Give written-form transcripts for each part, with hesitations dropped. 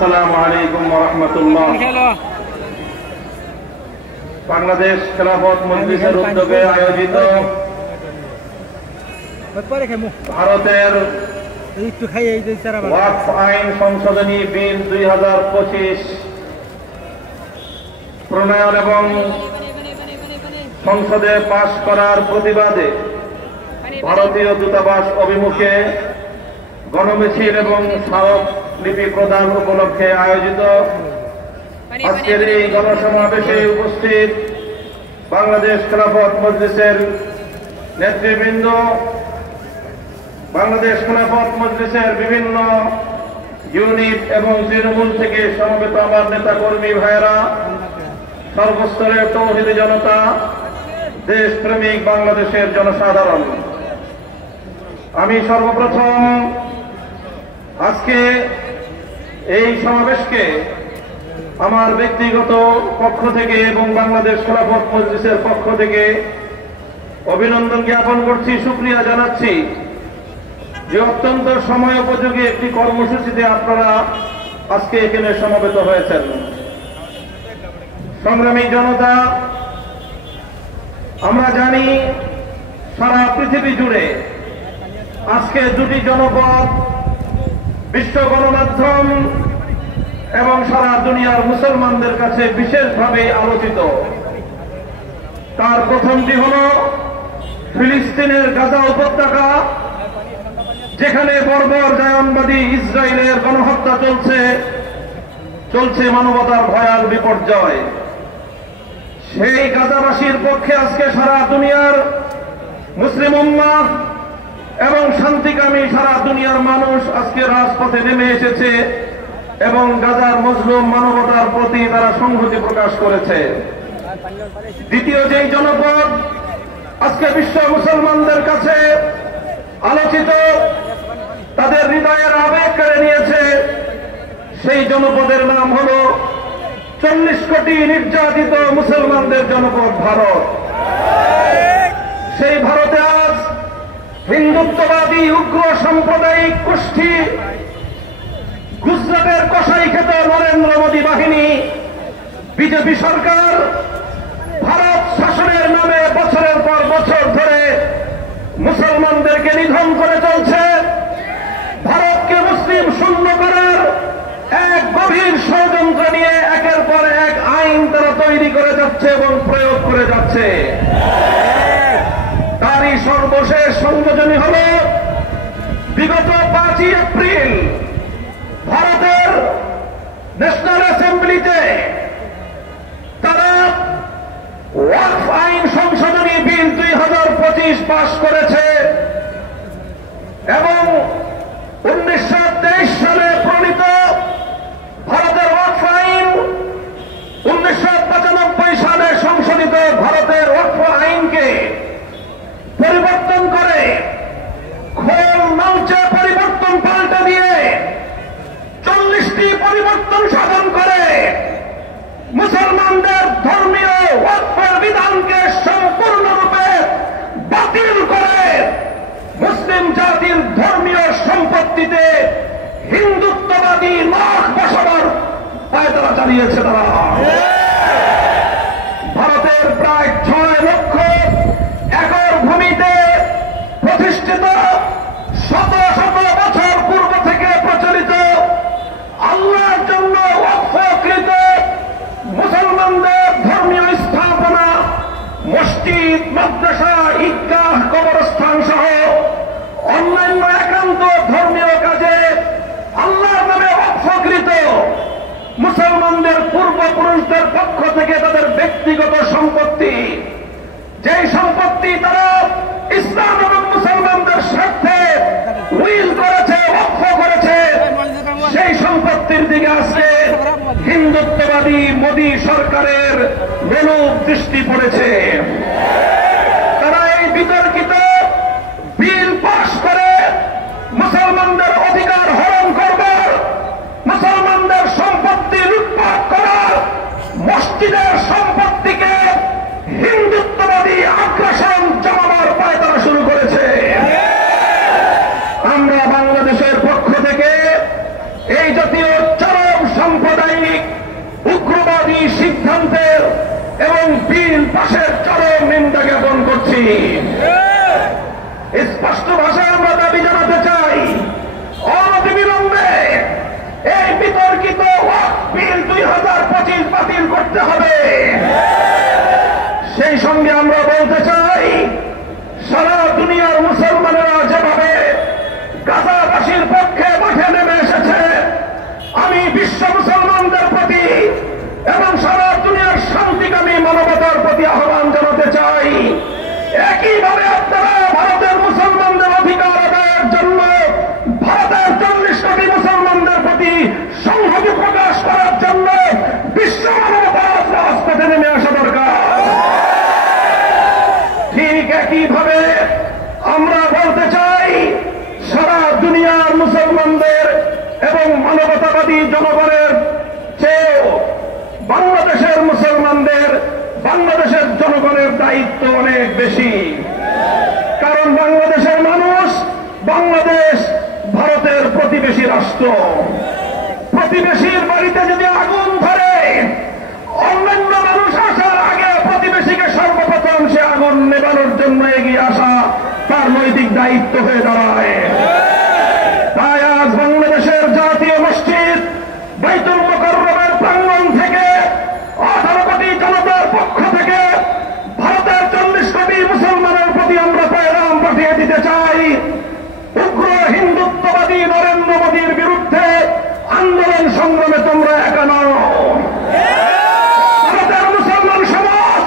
আসসালামু আলাইকুম ওয়া রাহমাতুল্লাহ। বাংলাদেশ খেলাফত মজলিসের উদ্যোগে আয়োজিত ভারতের ওয়াকফ আইন সংশোধনী বিল 2025 প্রণয়ন এবং সংসদে পাশ করার প্রতিবাদে ভারতীয় দূতাবাস অভিমুখে গণমিছিল এবং স্মারকলিপি প্রদান উপলক্ষে আয়োজিত আজকের এই গণসমাবেশে উপস্থিত বাংলাদেশ খেলাফত মজলিসের নেতৃবৃন্দ, বাংলাদেশ খেলাফত মজলিসের বিভিন্ন ইউনিট এবং তৃণমূল থেকে সমবেত আমার নেতা কর্মী ভাইয়েরা, সর্বস্তরের তৌহিদি জনতা, দেশপ্রেমিক বাংলাদেশের জনসাধারণ, আমি সর্বপ্রথম আজকে এই সমাবেশকে আমার ব্যক্তিগত পক্ষ থেকে এবং বাংলাদেশ খেলাফত মজলিসের পক্ষ থেকে অভিনন্দন জ্ঞাপন করছি, শুকরিয়া জানাচ্ছি যে অত্যন্ত সময়োপযোগী একটি কর্মসূচিতে আপনারা আজকে এখানে সমবেত হয়েছেন। সংগ্রামী জনতা, আমরা জানি সারা পৃথিবী জুড়ে আজকে দুটি জনপদ বিশ্ব গণমাধ্যম এবং সারা দুনিয়ার মুসলমানদের কাছে বিশেষভাবে আলোচিত। তার প্রথমটি হল ফিলিস্তিনের গাজা উপত্যকা, যেখানে বর্বর জায়নবাদী ইসরায়েলের গণহত্যা চলছে মানবতার ভয়াল বিপর্যয়। সেই গাজাবাসীর পক্ষে আজকে সারা দুনিয়ার মুসলিম উম্মাহ এবং শান্তিকামী সারা দুনিয়ার মানুষ আজকে রাজপথে নেমে এসেছে এবং গাজার মজলুম মানবতার প্রতি তারা সংহতি প্রকাশ করেছে। দ্বিতীয় যেই জনপদ আজকে বিশ্ব মুসলমানদের কাছে আলোচিত, তাদের হৃদয়ের আবেগ কেড়ে নিয়েছে, সেই জনপদের নাম হল 40 কোটি নির্যাতিত মুসলমানদের জনপদ ভারত। সেই ভারতে আজ হিন্দুত্ববাদী উগ্র সাম্প্রদায়িক গোষ্ঠী গুজরাটের কসাইখ্যাত নরেন্দ্র মোদী বাহিনী, বিজেপি সরকার ভারত শাসনের নামে বছরের পর বছর ধরে মুসলমানদেরকে নিধন করে চলছে। ভারতকে মুসলিম শূন্য করার এক গভীর ষড়যন্ত্র নিয়ে একের পর এক আইন তারা তৈরি করে যাচ্ছে এবং প্রয়োগ করে যাচ্ছে। তারই সর্বশেষ সংযোজনী হল বিগত 5ই এপ্রিল ভারতের ন্যাশনাল অ্যাসেম্বলিতে তারা ওয়াকফ আইন সংশোধনী বিল 2025 পাশ করেছে এবং 1923 সালে প্রণীত ভারতের ওয়াকফ আইন 1995 সালে সংশোধিত ভারতের ওয়াকফ আইনকে পরিবর্তন করে খোল নৌচে পরিবর্তন পাল্টে দিয়ে 40টি পরিবর্তন সাধন করে মুসলমানদের ধর্মীয় ওয়াকফের বিধানকে সম্পূর্ণরূপে বাতিল করে মুসলিম জাতির ধর্মীয় সম্পত্তিতে হিন্দুত্ববাদী নাক বসাবার পায়তারা চালিয়েছে তারা। ভারতের প্রায় 6 লক্ষ একর ভূমিতে প্রতিষ্ঠিত শত শত বছর পূর্ব থেকে প্রচলিত আল্লাহর জন্য ওয়াকফকৃত মুসলমানদের ধর্মীয় স্থাপনা, মসজিদ, মাদ্রাসা, ঈদগাহ, কবরস্থান সহ অন্যান্য একান্ত ধর্মীয় কাজে আল্লাহর নামে ওয়াকফকৃত মুসলমানদের পূর্বপুরুষদের পক্ষ থেকে তাদের ব্যক্তিগত সম্পত্তি, যেই সম্পত্তি তারা ইসলাম এবং মুসলমানদের স্বার্থে উইল করেছে, ওয়াকফ করেছে, সেই সম্পত্তির দিকে আজকে হিন্দুত্ববাদী মোদী সরকারের মেলুক দৃষ্টি পড়েছে। তারা এই বিতর্কিত বিল পাশ করে মুসলমানদের অধিকার হরণ করবার, মুসলমানদের সম্পত্তি লুটপাট করার, মসজিদের সম্পত্তিকে হিন্দুত্ববাদী আগ্রাসন জমাবার পায়তারা শুরু করেছে। আমরা বাংলাদেশের পক্ষ থেকে এই জাতীয় চরম সাম্প্রদায়িক উগ্রবাদী সিদ্ধান্তের এবং বিল পাশের চরম নিন্দা জ্ঞাপন করছি। স্পষ্ট ভাষায় আমরা দাবি জানাতে চাই, অনতিবিলম্বে এই বিতর্কিত ওয়াকফ বিল 2025 বাতিল করতে হবে। সেই সঙ্গে আমরা বলতে চাই, সারা দুনিয়ার মুসলমানেরা যেভাবে গাজাবাসীর পক্ষে মাঠে নেমে এসেছে, আমি বিশ্ব মুসলমানদের প্রতি এবং সারা দুনিয়ার শান্তিকামী মানবতার প্রতি আহ্বান জানাতে চাই, একইভাবে আপনারা ভারতের মুসলমানদের অধিকার আদায়ের জন্য ভারতের 40 কোটি মুসলমানদের প্রতি সংহতি প্রকাশ করার জন্য বিশ্ব মানবতার রাজপথে নেমে আসা দরকার। ঠিক একইভাবে আমরা বলতে চাই, সারা দুনিয়ার মুসলমানদের এবং মানবতাবাদী জনগণের চেয়েও বাংলাদেশের মুসলমানদের, বাংলাদেশের জনগণের দায়িত্ব অনেক বেশি। কারণ বাংলাদেশের মানুষ, বাংলাদেশ ভারতের প্রতিবেশী রাষ্ট্র। প্রতিবেশীর বাড়িতে যদি আগুন ধরে, অন্যান্য মানুষ আসার আগে প্রতিবেশীকে সর্বপ্রথম সে আগুন নেবানোর জন্য এগিয়ে আসা তার নৈতিক দায়িত্ব হয়ে দাঁড়ায়। তাই আজ বাংলাদেশের জাতীয় মসজিদ বাইতুল মুকাররমের প্রাঙ্গণ থেকে 18 কোটি জনতার পক্ষ থেকে ভারতের 40 কোটি মুসলমানের প্রতি আমরা পেগাম পাঠিয়ে দিতে চাই, উগ্র হিন্দুত্ববাদী নরেন্দ্র মোদীর বিরুদ্ধে আন্দোলন সংগ্রামে তোমরা একা নও। ভারতের মুসলমান সমাজ,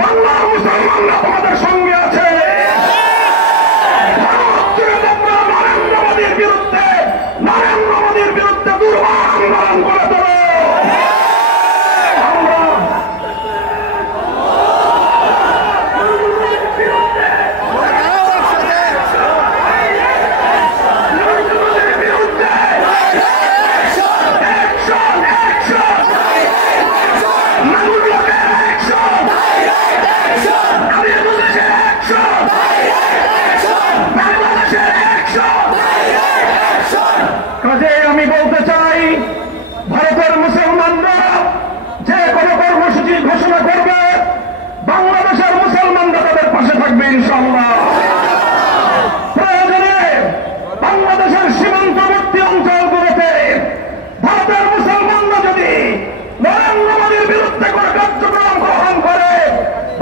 বাংলার মুসলমানরা তোমাদের সঙ্গে আছে। নরেন্দ্র মোদীর বিরুদ্ধে দুর্বার আন্দোলন করে তোলো। আমি বলতে চাই, ভারতের মুসলমানরা যে কোনো কর্মসূচি ঘোষণা করবে, বাংলাদেশের মুসলমানরা তাদের পাশে থাকবে ইনশাআল্লাহ। প্রয়োজনে বাংলাদেশের সীমান্তবর্তী অঞ্চলগুলোতে ভারতের মুসলমানরা যদি নরেন্দ্র মোদীর বিরুদ্ধে কোনো কার্যক্রম গ্রহণ করে,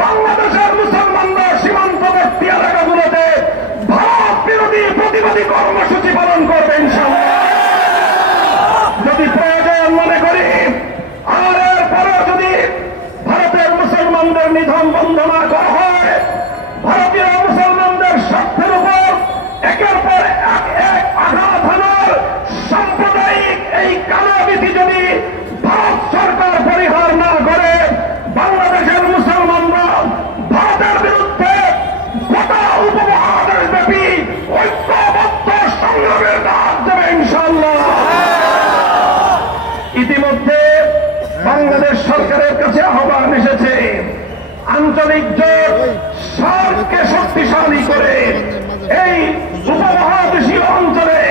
বাংলাদেশের মুসলমানরা সীমান্তবর্তী এলাকাগুলোতে ভারত বিরোধী প্রতিবাদী কর্মসূচি পালন করবে ইনশাআল্লাহ। যদি প্রয়োজন মনে করি, আর এরপরও যদি ভারতের মুসলমানদের নিধন বন্ধ না করা হয়, ভারতীয় মুসলমানদের স্বার্থের উপর একের পর এক আঘাত হানার সাম্প্রদায়িক এই কালাবিধি যদি ভারত সরকার পরিহার না করে, বাংলাদেশের মুসলমানরা ভারতের বিরুদ্ধে গোটা উপমহাদেশ ব্যাপী ঐক্যবদ্ধ সংগ্রামের ডাক দেবে ইনশাআল্লাহ। ইতিমধ্যে বাংলাদেশ সরকারের কাছে আহ্বান এসেছে, আঞ্চলিক জোট সার্ককে শক্তিশালী করে এই উপমহাদেশীয় অঞ্চলে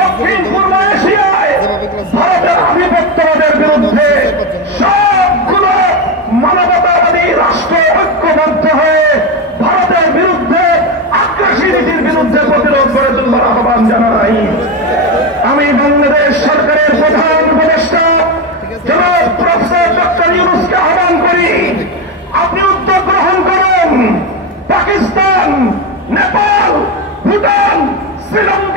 দক্ষিণ পূর্ব এশিয়ায় ভারতের আধিপত্যবাদের বিরুদ্ধে সবগুলো মানবতাবাদী রাষ্ট্র ঐক্যবদ্ধ হয়ে ভারতের বিরুদ্ধে আগ্রাসী নীতির বিরুদ্ধে প্রতিরোধ করে তোলার আহ্বান জানাই। আমি বাংলাদেশ সরকারের প্রধান উপদেষ্টা জনাব প্রফেসর ডক্টর ইউনূসকে আহ্বান করি, আপনি উদ্যোগ গ্রহণ করুন। পাকিস্তান, নেপাল, ভুটান, শ্রীলঙ্কা